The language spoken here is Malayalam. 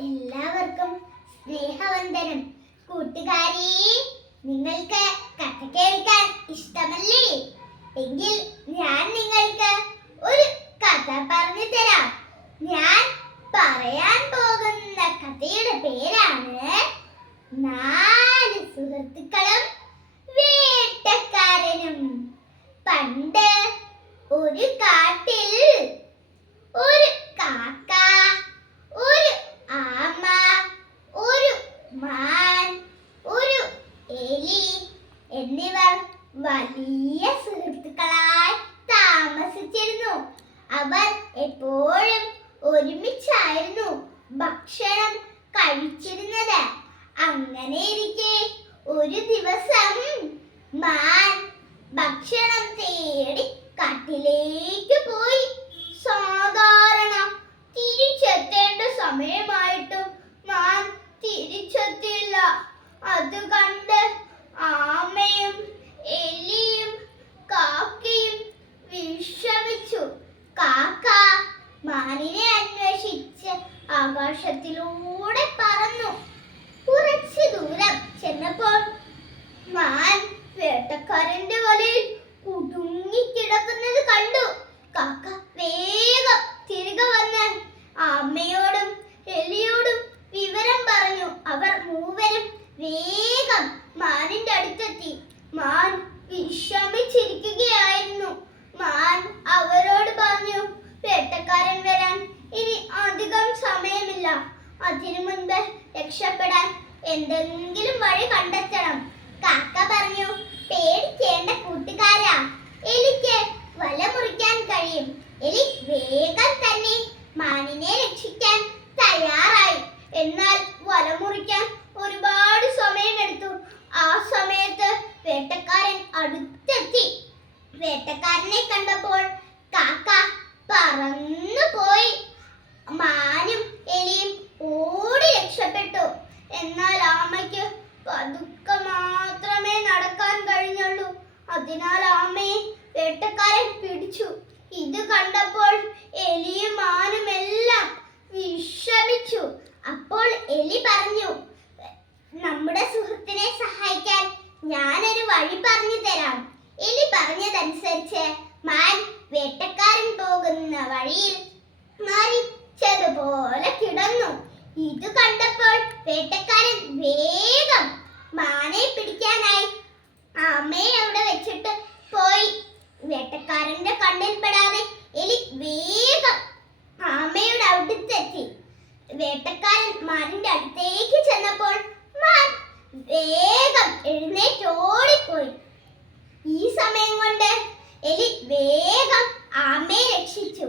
എല്ലാവർക്കും സ്നേഹവന്ദനം. കൂട്ടുകാരി നിങ്ങൾക്ക് കഥ കേൾക്കാൻ ഇഷ്ടമല്ലേ? എങ്കിൽ ഞാൻ നിങ്ങൾക്ക് ഒരു കഥ പറഞ്ഞു തരാം ഞാൻ പറയാൻ പോകുന്ന കഥയുടെ പേരാണ് നാല് സുഹൃത്തുക്കളും വേട്ടക്കാരനും പണ്ട് ഒരു കാട്ടിൽ ഒരു കാക്ക ഒരു ആമ ഒരു മാൻ ഒരു എലി എന്നിവർ വലിയ സുഹൃത്തുക്കളായി താമസിച്ചിരുന്നു. അവർ എപ്പോഴും ഒരുമിച്ചായിരുന്നു ഭക്ഷണം കഴിച്ചിരുന്നത്. അങ്ങനെ ഇരിക്കെ ഒരു ദിവസം മാൻ ഭക്ഷണം തേടി കാട്ടിലേക്ക് പോയി സാധാരണ തിരിച്ചെത്തേണ്ട സമയമായിട്ടും മാൻ തിരിച്ചെത്തിയില്ല അത് കണ്ട് ആമയും എലിയും കാക്കയും വിഷമിച്ചു കാക്ക മാനിനെ അന്വേഷിച്ച് ആകാശത്തിലൂടെ പറന്നു. കുറച്ചു ദൂരം ചെന്നപ്പോൾ മാൻ വേട്ടക്കാരന്റെ വലയിൽ കുടുങ്ങിക്കിടക്കുന്നത് കണ്ടു. കാക്ക വേഗം തിരികെ വന്ന് അമ്മയോടും എലിയോടും വിവരം പറഞ്ഞു. അവർ മൂവരും വേഗം മാനിന്റെ അടുത്തെത്തി. മാൻ എന്തെങ്കിലും വഴി കണ്ടെത്തണം. കാക്ക പറഞ്ഞു പേടിക്കേണ്ട കൂട്ടുകാരാ. എലിക്ക് വല മുറിക്കാൻ കഴിയും. എലി വേഗം തന്നെ മാനിനെ രക്ഷിക്കാൻ തയ്യാറായി. എന്നാൽ വല മുറിക്കാൻ ഒരുപാട് സമയമെടുത്തു. ആ സമയത്ത് വേട്ടക്കാരൻ അടുത്തെത്തി. വേട്ടക്കാരനെ കണ്ടപ്പോൾ കാക്ക പറന്നു പോയി. മാനും എലിയും ഓടി രക്ഷപ്പെട്ടു. എന്നാൽ പതുക്കെ മാത്രമേ നടക്കാൻ കഴിഞ്ഞുള്ളൂ. അതിനാൽ ആമയെ വേട്ടക്കാരൻ പിടിച്ചു. ഇത് കണ്ടപ്പോൾ എലിയും ആനും എല്ലാം വിഷമിച്ചു. അപ്പോൾ എലി പറഞ്ഞു നമ്മുടെ സുഹൃത്തിനെ സഹായിക്കാൻ ഞാനൊരു വഴി പറഞ്ഞു തരാം. എലി പറഞ്ഞതനുസരിച്ച് മാൻ വേട്ടക്കാരൻ പോകുന്ന വഴിയിൽ മരിച്ചതുപോലെ കിടന്നു. ഇത് കണ്ടപ്പോൾ വേട്ടക്കാരൻ വേഗം മാനെ പിടിക്കാനായി. അമ്മയെ അവിടെ വെച്ചിട്ട് പോയി. വേട്ടക്കാരന്റെ കണ്ണിൽപ്പെടാതെ എലി വേഗം ആമയുടെ അടുത്തെത്തി. വേട്ടക്കാരൻ മാനിന്റെ അടുത്തേക്ക് ചെന്നപ്പോൾ മാൻ വേഗം എഴുന്നേറ്റ് ഓടിപ്പോയി. ഈ സമയം കൊണ്ട് എലി വേഗം ആമയെ രക്ഷിച്ചു.